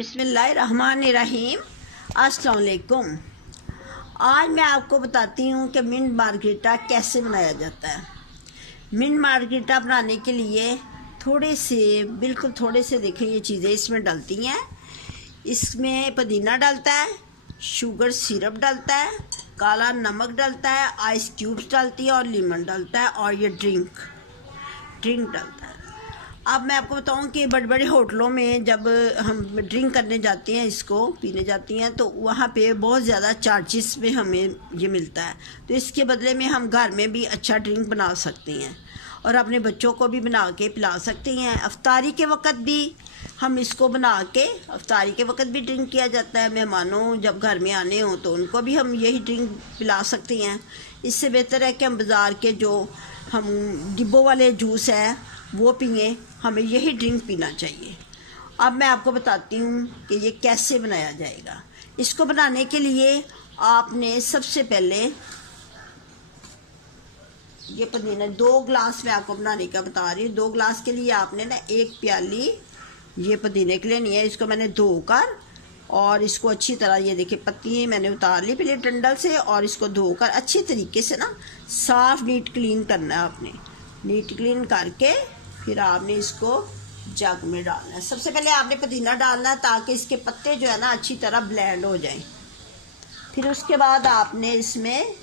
बिस्मिल्लाहिर्रहमानिर्रहीम। अस्सलाम वालेकुम। आज मैं आपको बताती हूँ कि मिंट मार्गरीटा कैसे बनाया जाता है। मिंट मार्गरीटा बनाने के लिए बिल्कुल थोड़े से देखें ये चीज़ें इसमें डलती हैं। इसमें पुदीना डलता है, शुगर सिरप डलता है, काला नमक डलता है, आइस क्यूब्स डलती है और लीमन डलता है और ये ड्रिंक डलता है। अब मैं आपको बताऊं कि बड़े बड़े होटलों में जब हम ड्रिंक करने जाते हैं, इसको पीने जाती हैं, तो वहाँ पे बहुत ज़्यादा चार्जेस में हमें ये मिलता है। तो इसके बदले में हम घर में भी अच्छा ड्रिंक बना सकते हैं और अपने बच्चों को भी बना के पिला सकते हैं। अफ्तारी के वक़्त भी हम इसको बना के अफ्तारी के वक़्त भी ड्रिंक किया जाता है। मेहमानों जब घर में आने हों तो उनको भी हम यही ड्रिंक पिला सकते हैं। इससे बेहतर है कि हम बाज़ार के जो हम डिब्बों वाले जूस है वो पिए, हमें यही ड्रिंक पीना चाहिए। अब मैं आपको बताती हूँ कि ये कैसे बनाया जाएगा। इसको बनाने के लिए आपने सबसे पहले ये पुदीना 2 गिलास मैं आपको बनाने का बता रही हूँ। 2 गिलास के लिए आपने ना 1 प्याली ये पुदीने के लिए नहीं है। इसको मैंने धोकर और इसको अच्छी तरह, ये देखिए पत्ती मैंने उतार ली पहले डंडल से, और इसको धोकर अच्छी तरीके से ना साफ़ नीट क्लीन करना है आपने। नीट क्लीन करके फिर आपने इसको जग में डालना है। सबसे पहले आपने पुदीना डालना है ताकि इसके पत्ते जो है ना अच्छी तरह ब्लेंड हो जाएं। फिर उसके बाद आपने इसमें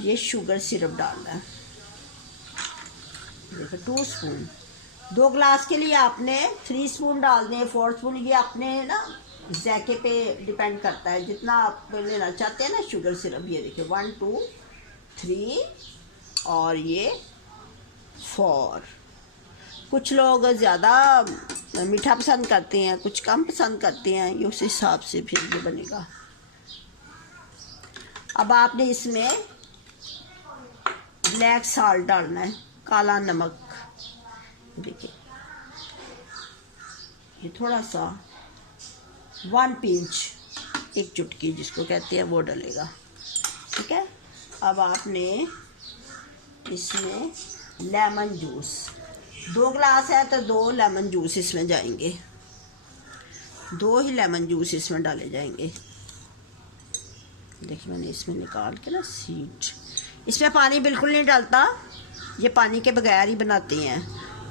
ये शुगर सिरप डालना है। देखो 2 स्पून। 2 गिलास के लिए आपने 3 स्पून डाल दें, 4 स्पून, ये अपने ना जायके पे डिपेंड करता है जितना आप लेना चाहते हैं ना शुगर सिरप। ये देखिए 1 2 3 और ये 4। कुछ लोग ज़्यादा मीठा पसंद करते हैं, कुछ कम पसंद करते हैं, ये उस हिसाब से फिर ये बनेगा। अब आपने इसमें ब्लैक साल्ट डालना है, काला नमक। देखिए ये थोड़ा सा 1 पिंच, 1 चुटकी जिसको कहते हैं वो डलेगा, ठीक है। अब आपने इसमें लेमन जूस, 2 गिलास है तो 2 लेमन जूस इसमें जाएंगे। 2 ही लेमन जूस इसमें डाले जाएंगे। देखिए मैंने इसमें निकाल के ना सीड, इसमें पानी बिल्कुल नहीं डालता, ये पानी के बगैर ही बनाते हैं।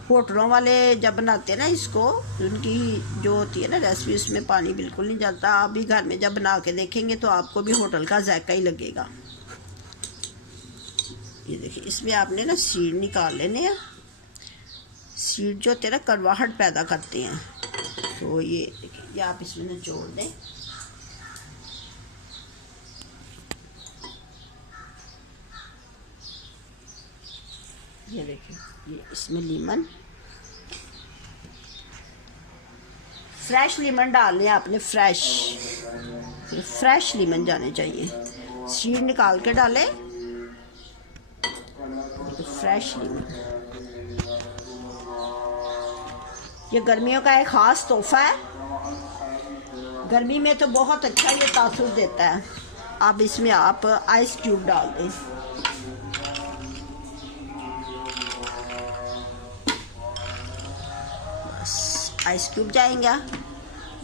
होटलों वाले जब बनाते हैं ना इसको, उनकी जो होती है ना रेसिपी, उसमें पानी बिल्कुल नहीं डालता। आप भी घर में जब बना के देखेंगे तो आपको भी होटल का जायका ही लगेगा। ये देखिए इसमें आपने ना सीड निकाल लेने हैं। सीड जो होते हैं ना कड़वाहट पैदा करते हैं, तो ये देखिए ये आप इसमें निचोड़ दें। ये देखिए ये इसमें लीमन, फ्रेश लीमन डालने आपने, फ्रेश लीमन जाने चाहिए। सीड निकाल के डालें, तो फ्रेश लीमन। ये गर्मियों का एक ख़ास तोहफा है, गर्मी में तो बहुत अच्छा ये तासुर देता है। अब इसमें आप आइस क्यूब डाल दें। बस आइस क्यूब जाएंगे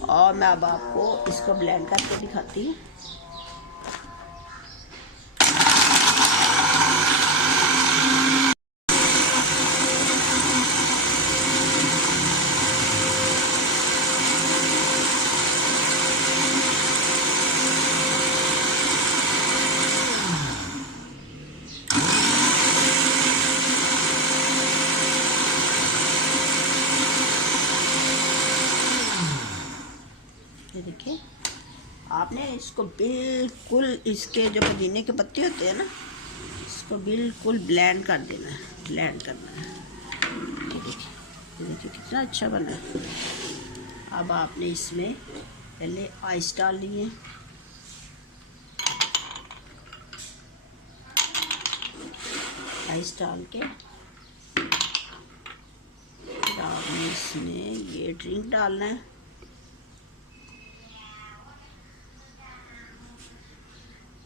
और मैं अब आपको इसको ब्लेंड करके दिखाती हूँ। ये देखिए आपने इसको बिल्कुल, इसके जो पुदीने के पत्ते होते हैं ना, इसको बिल्कुल ब्लेंड कर देना है, ब्लेंड करना है। ये देखिए कितना अच्छा बना है। अब आपने इसमें पहले आइस डाल लिए, आइस डाल के फिर आपने इसमें ये ड्रिंक डालना है।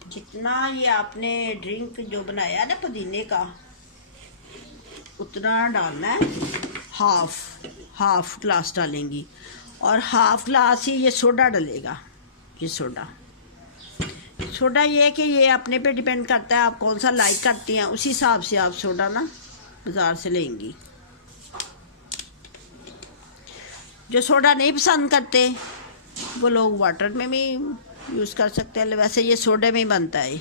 जितना ये आपने ड्रिंक जो बनाया ना पुदीने का, उतना डालना है, हाफ गिलास डालेंगी। और हाफ ग्लास ही ये सोडा डलेगा। ये सोडा ये है कि ये अपने पे डिपेंड करता है आप कौन सा लाइक करती हैं, उसी हिसाब से आप सोडा ना बाज़ार से लेंगी। जो सोडा नहीं पसंद करते वो लोग वाटर में भी यूज़ कर सकते हैं, वैसे ये सोडे में ही बनता है। ये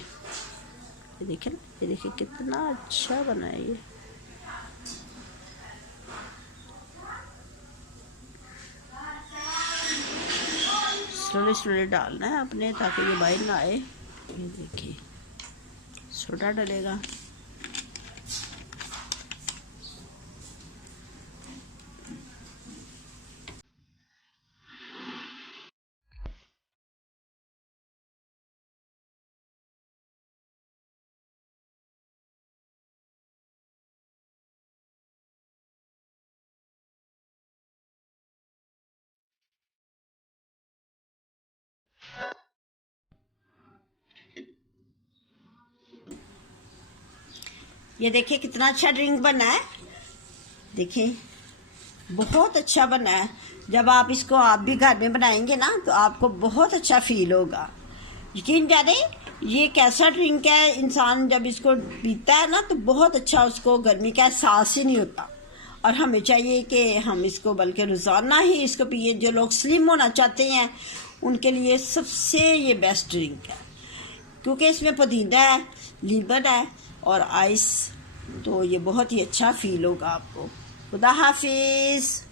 देखिए ना, ये देखिए कितना अच्छा बना है ये। स्लोली स्लोली डालना है अपने, ताकि ये बाहर ना आए। ये देखिए सोडा डलेगा। ये देखिए कितना अच्छा ड्रिंक बना है, देखिए बहुत अच्छा बना है। जब आप इसको आप भी घर में बनाएंगे ना तो आपको बहुत अच्छा फील होगा। यकीन करें ये कैसा ड्रिंक है, इंसान जब इसको पीता है ना तो बहुत अच्छा, उसको गर्मी का एहसास ही नहीं होता। और हमें चाहिए कि हम इसको बल्कि रोज़ाना ही इसको पिए। जो लोग स्लिम होना चाहते हैं उनके लिए सबसे ये बेस्ट ड्रिंक है, क्योंकि इसमें पुदीना है, लीमन है और आइस, तो ये बहुत ही अच्छा फील होगा आपको। खुदा हाफिज़।